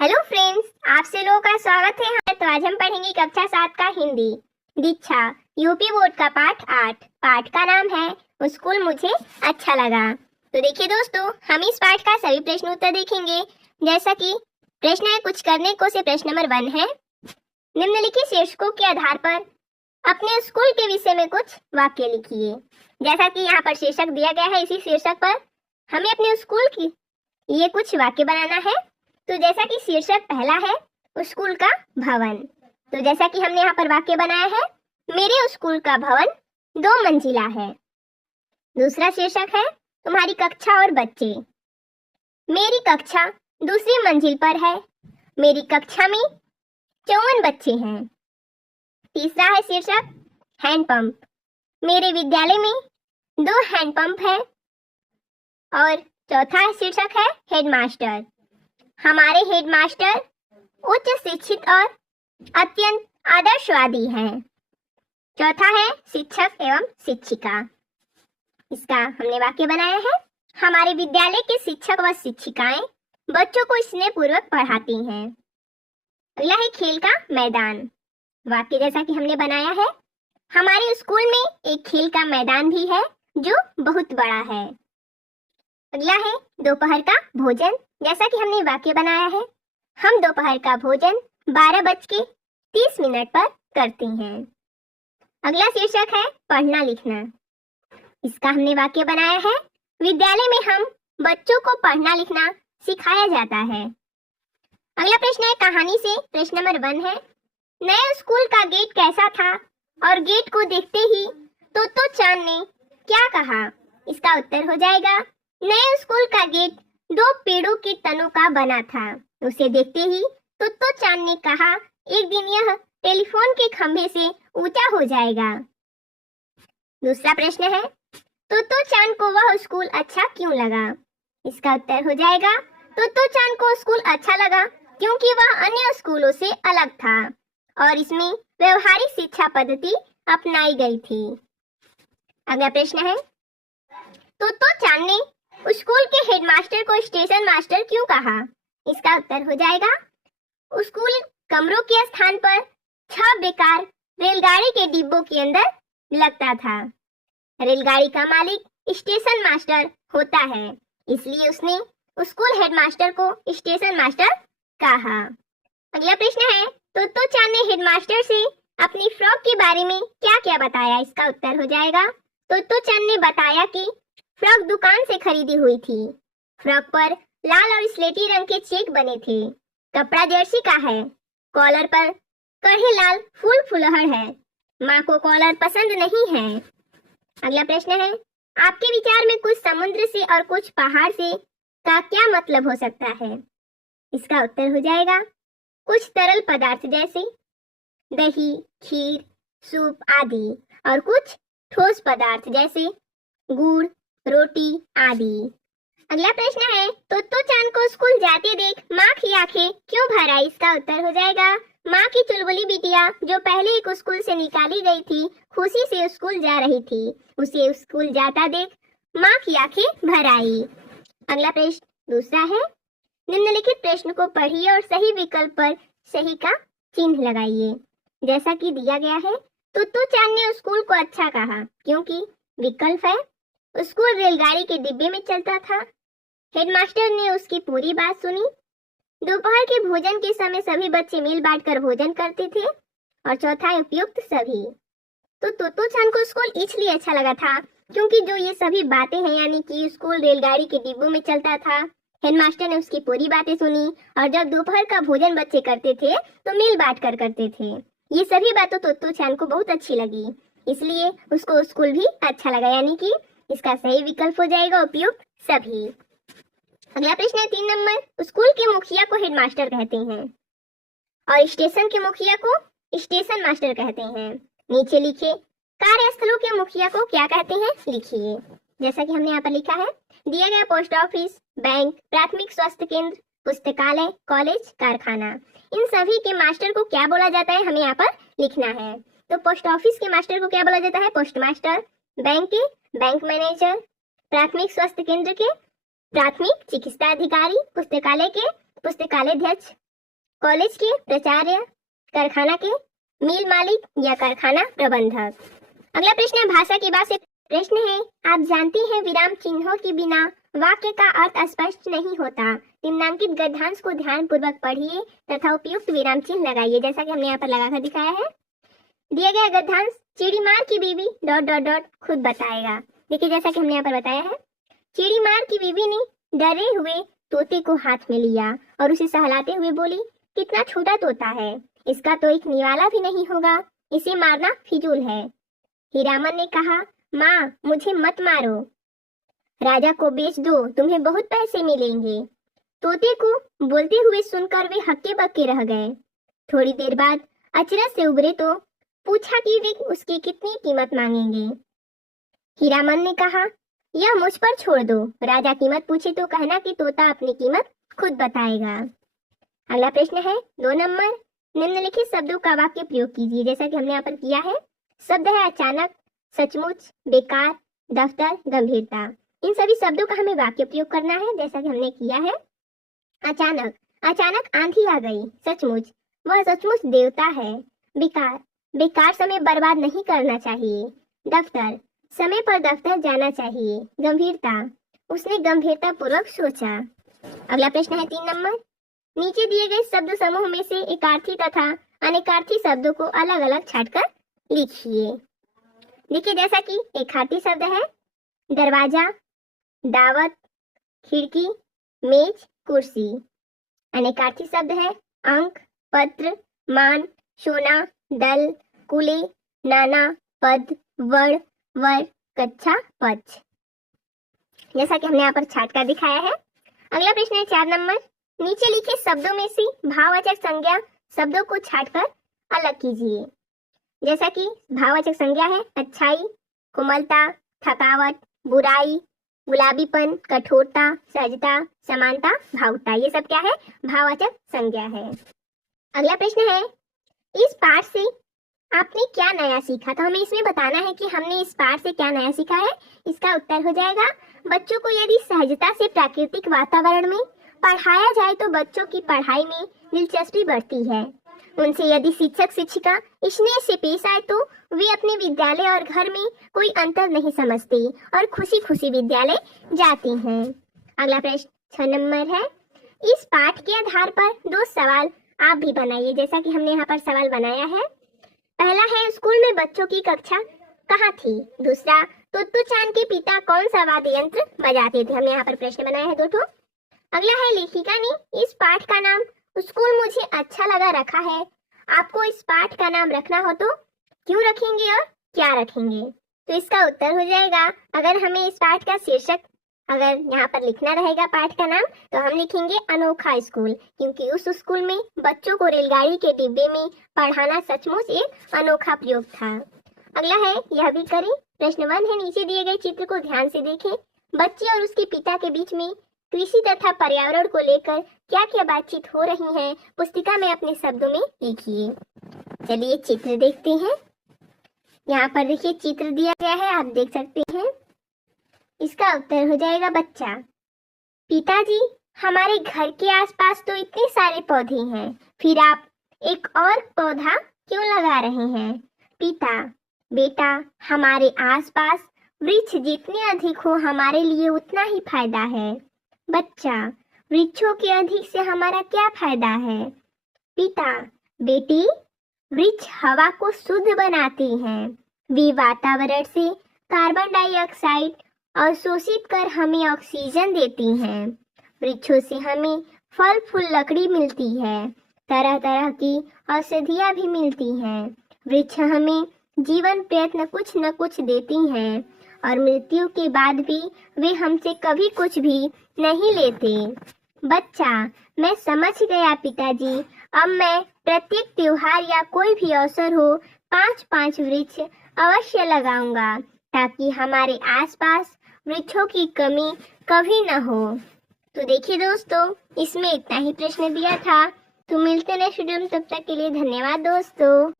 Hello friends, आप से लोगों का स्वागत है। तो आज हम पढ़ेंगे कक्षा 7 का हिंदी दीक्षा यूपी बोर्ड का पाठ 8। पाठ का नाम है स्कूल मुझे अच्छा लगा। तो देखिए दोस्तों, हम इस पाठ का सभी प्रश्न उत्तर देखेंगे। जैसा कि प्रश्न है कुछ करने को से प्रश्न नंबर 1 है, निम्नलिखित शीर्षकों के आधार पर अपने स्कूल के विषय में कुछ वाक्य लिखिए। जैसा कि यहाँ पर शीर्षक दिया गया है, इसी शीर्षक पर हमें अपने स्कूल की ये कुछ वाक्य बनाना है। तो जैसा कि शीर्षक पहला है स्कूल का भवन, तो जैसा कि हमने यहाँ पर वाक्य बनाया है, मेरे स्कूल का भवन 2 मंजिला है। दूसरा शीर्षक है तुम्हारी कक्षा और बच्चे, मेरी कक्षा दूसरी मंजिल पर है, मेरी कक्षा में 54 बच्चे हैं। तीसरा है शीर्षक हैंडपंप, मेरे विद्यालय में 2 हैंडपंप है। और चौथा शीर्षक है हेडमास्टर, हमारे हेडमास्टर उच्च शिक्षित और अत्यंत आदर्शवादी हैं। चौथा है शिक्षक एवं शिक्षिका। इसका हमने वाक्य बनाया है, हमारे विद्यालय के शिक्षक व शिक्षिकाएं बच्चों को स्नेहपूर्वक पढ़ाती हैं। अगला है खेल का मैदान। वाक्य जैसा कि हमने बनाया है, हमारे स्कूल में एक खेल का मैदान भी है जो बहुत बड़ा है। अगला है दोपहर का भोजन। जैसा कि हमने वाक्य बनाया है, हम दोपहर का भोजन 12:30 पर करते हैं। अगला शीर्षक है पढ़ना लिखना। इसका हमने वाक्य बनाया है, विद्यालय में हम बच्चों को पढ़ना लिखना सिखाया जाता है। अगला प्रश्न है कहानी से। प्रश्न नंबर 1 है, नए स्कूल का गेट कैसा था और गेट को देखते ही तोतो चांद ने क्या कहा? इसका उत्तर हो जाएगा, नए स्कूल का गेट 2 पेड़ों के तनों का बना था। उसे देखते ही तोतो चांद ने कहा, एक दिन यह टेलीफोन के खंभे से ऊंचा हो जाएगा। दूसरा प्रश्न है, तोतो चांद को वह स्कूल अच्छा क्यों लगा? इसका उत्तर हो जाएगा, तोतो चांद को स्कूल अच्छा लगा क्योंकि वह अन्य स्कूलों से अलग था और इसमें व्यवहारिक शिक्षा पद्धति अपनाई गई थी। अगला प्रश्न है, तोतो चांद ने स्कूल के हेडमास्टर को स्टेशन मास्टर क्यों कहा? इसका उत्तर हो जाएगा, स्कूल कमरों के स्थान पर 6 बेकार रेलगाड़ी के डिब्बों के अंदर लगता था। रेलगाड़ी का मालिक स्टेशन मास्टर होता है, इसलिए उसने स्कूल हेडमास्टर को स्टेशन मास्टर कहा। अगला प्रश्न है, तोतो चांद ने हेडमास्टर से अपनी फ्रॉक के बारे में क्या क्या बताया? इसका उत्तर हो जाएगा, तोतो चांद ने बताया कि फ्रॉक दुकान से खरीदी हुई थी। फ्रॉक पर लाल और स्लेटी रंग के चेक बने थे। कपड़ा जर्सी का है। कॉलर पर कढ़े लाल फूल फुलहड़ है। माँ को कॉलर पसंद नहीं है। अगला प्रश्न है, आपके विचार में कुछ समुद्र से और कुछ पहाड़ से का क्या मतलब हो सकता है? इसका उत्तर हो जाएगा, कुछ तरल पदार्थ जैसे दही, खीर, सूप आदि और कुछ ठोस पदार्थ जैसे गुड़, रोटी आदि। अगला प्रश्न है, तोतो चांद को स्कूल जाते देख माँ की आंखें क्यों भर आई? इसका उत्तर हो जाएगा, माँ की चुलबुली बिटिया जो पहले एक स्कूल से निकाली गई थी, खुशी से स्कूल जा रही थी, उसे स्कूल जाता देख माँ की आंखें भर आई। अगला प्रश्न दूसरा है, निम्नलिखित प्रश्न को पढ़िए और सही विकल्प पर सही का चिन्ह लगाइए। जैसा कि दिया गया है, तोतो चांद ने स्कूल को अच्छा कहा क्योंकि विकल्प है, स्कूल रेलगाड़ी के डिब्बे में चलता था, हेडमास्टर ने उसकी पूरी बात सुनी, दोपहर के भोजन के समय सभी बच्चे मिल बांटकर भोजन करते थे, और चौथा उपयुक्त सभी। तो तोतो चांद को स्कूल इसलिए अच्छा लगा था क्योंकि जो ये सभी बातें हैं, यानी कि स्कूल रेलगाड़ी के डिब्बों में चलता था, हेडमास्टर ने उसकी पूरी बातें सुनी, और जब दोपहर का भोजन बच्चे करते थे तो मिल बांट कर करते थे। ये सभी बातें तोतो चांद को बहुत अच्छी लगी, इसलिए उसको स्कूल भी अच्छा लगा, यानी कि इसका सही विकल्प हो जाएगा उपयुक्त सभी। अगला प्रश्न है 3 नंबर, स्कूल के मुखिया को हेडमास्टर कहते हैं और स्टेशन के मुखिया को स्टेशन मास्टर कहते हैं। नीचे लिखे कार्यस्थलों के मुखिया को क्या कहते हैं लिखिए। जैसा कि हमने यहाँ पर लिखा है, दिया गया पोस्ट ऑफिस, बैंक, प्राथमिक स्वास्थ्य केंद्र, पुस्तकालय, कॉलेज, कारखाना, इन सभी के मास्टर को क्या बोला जाता है, हमें यहाँ पर लिखना है। तो पोस्ट ऑफिस के मास्टर को क्या बोला जाता है? Post master. बैंक के बैंक मैनेजर, प्राथमिक स्वास्थ्य केंद्र के प्राथमिक चिकित्सा अधिकारी, पुस्तकालय के पुस्तकालय अध्यक्ष, कॉलेज के प्राचार्य, कारखाना के मिल मालिक या कारखाना प्रबंधक। अगला प्रश्न है भाषा की बात से प्रश्न है, आप जानते हैं विराम चिन्हों के बिना वाक्य का अर्थ स्पष्ट नहीं होता। निम्नांकित गद्यांश को ध्यान पूर्वक पढ़िए तथा उपयुक्त विराम चिन्ह लगाइए, जैसा कि हमने यहाँ पर लगाकर दिखाया है। दिया गया गद्यांश, चिड़ी मार की बीवी ... खुद बताएगा। देखिए जैसा कि हमने यहाँ पर बताया है, चिड़ी मार की बीवी ने डरे हुए तोते को हाथ में लिया और उसे सहलाते हुए बोली, कितना छोटा तोता है, इसका तो एक निवाला भी नहीं होगा, इसे मारना फिजूल है। हीरामन ने कहा, माँ मुझे मत मारो, राजा को बेच दो, तुम्हें बहुत पैसे मिलेंगे। तोते को बोलते हुए सुनकर वे हक्के बक्के रह गए। थोड़ी देर बाद अचरज से उभरे तो पूछा कि वे उसकी कितनी कीमत मांगेंगे। हीरामन ने कहा, यह मुझ पर छोड़ दो, राजा कीमत पूछे तो कहना कि तोता अपनी कीमत खुद बताएगा। अगला प्रश्न है 2 नंबर, निम्नलिखित शब्दों का वाक्य प्रयोग कीजिए, जैसा कि हमने यहाँ पर किया है। शब्द है अचानक, सचमुच, बेकार, दफ्तर, गंभीरता। इन सभी शब्दों का हमें वाक्य प्रयोग करना है, जैसा कि हमने किया है। अचानक, अचानक आंधी आ गई। सचमुच, वह सचमुच देवता है। बेकार, बेकार समय बर्बाद नहीं करना चाहिए। दफ्तर, समय पर दफ्तर जाना चाहिए। गंभीरता, उसने गंभीरता पूर्वक सोचा। अगला प्रश्न है 3 नंबर, नीचे दिए गए शब्द समूह में से एकार्थी तथा अनेकार्थी शब्दों को अलग अलग छांटकर लिखिए। देखिए जैसा कि एकार्थी शब्द है दरवाजा, दावत, खिड़की, मेज, कुर्सी। अनेकार्थी शब्द है अंक, पत्र, मान, सोना, दल, कुले, नाना, पद, वड़, वर, कच्छा, पक्ष, जैसा कि हमने यहाँ पर छाट कर दिखाया है। अगला प्रश्न है 4 नंबर, नीचे लिखे शब्दों में से भाववाचक संज्ञा शब्दों को छाटकर अलग कीजिए। जैसा कि भाववाचक संज्ञा है अच्छाई, कोमलता, थकावट, बुराई, गुलाबीपन, कठोरता, सहजता, समानता, भावुकता। ये सब क्या है? भाववाचक संज्ञा है। अगला प्रश्न है, इस पाठ से आपने क्या नया सीखा? तो हमें इसमें बताना है कि हमने इस पाठ से क्या नया सीखा है। इसका उत्तर हो जाएगा, बच्चों को यदि सहजता से प्राकृतिक वातावरण में पढ़ाया जाए तो बच्चों की पढ़ाई में दिलचस्पी बढ़ती है। उनसे यदि शिक्षक शिक्षिका स्नेह से पेश आए तो वे अपने विद्यालय और घर में कोई अंतर नहीं समझते और खुशी खुशी विद्यालय जाती हैं। अगला प्रश्न 6 नंबर है, इस पाठ के आधार पर 2 सवाल आप भी बनाइए, जैसा कि हमने यहाँ पर सवाल बनाया है। पहला है, स्कूल में बच्चों की कक्षा कहाँ थी? दूसरा, तुत्तू चांद के पिता कौन सा वाद्य यंत्र बजाते थे? हमने यहाँ पर प्रश्न बनाया है 2 ठो। अगला है, लेखिका ने इस पाठ का नाम स्कूल मुझे अच्छा लगा रखा है। आपको इस पाठ का नाम रखना हो तो क्यों रखेंगे और क्या रखेंगे? तो इसका उत्तर हो जाएगा, अगर हमें इस पाठ का शीर्षक अगर यहाँ पर लिखना रहेगा पाठ का नाम, तो हम लिखेंगे अनोखा स्कूल, क्योंकि उस स्कूल में बच्चों को रेलगाड़ी के डिब्बे में पढ़ाना सचमुच एक अनोखा प्रयोग था। अगला है, यह भी करें। प्रश्न 1 है, नीचे दिए गए चित्र को ध्यान से देखें। बच्चे और उसके पिता के बीच में कृषि तथा पर्यावरण को लेकर क्या क्या बातचीत हो रही है, पुस्तिका में अपने शब्दों में लिखिए। चलिए चित्र देखते हैं। यहाँ पर देखिए चित्र दिया गया है, आप देख सकते हैं। इसका उत्तर हो जाएगा बच्चा। पिताजी, हमारे घर के आसपास तो इतने सारे पौधे हैं, फिर आप एक और पौधा क्यों लगा रहे हैं? पिता, बेटा, हमारे आसपास वृक्ष जितने अधिक हो हमारे लिए उतना ही फायदा है। बच्चा, वृक्षों के अधिक से हमारा क्या फायदा है? पिता, बेटी, वृक्ष हवा को शुद्ध बनाते हैं, वे वातावरण से कार्बन डाइऑक्साइड अवशोषित कर हमें ऑक्सीजन देती हैं। वृक्षों से हमें फल फूल लकड़ी मिलती है, तरह तरह की औषधियाँ भी मिलती हैं। वृक्ष हमें जीवन प्रयत्न कुछ न कुछ देती हैं और मृत्यु के बाद भी वे हमसे कभी कुछ भी नहीं लेते। बच्चा, मैं समझ गया पिताजी, अब मैं प्रत्येक त्योहार या कोई भी अवसर हो 5-5 वृक्ष अवश्य लगाऊंगा, ताकि हमारे आसपास वृक्षों की कमी कभी न हो। तो देखिए दोस्तों, इसमें इतना ही प्रश्न दिया था। तो मिलते नेक्स्ट वीडियो में, तब तक के लिए धन्यवाद दोस्तों।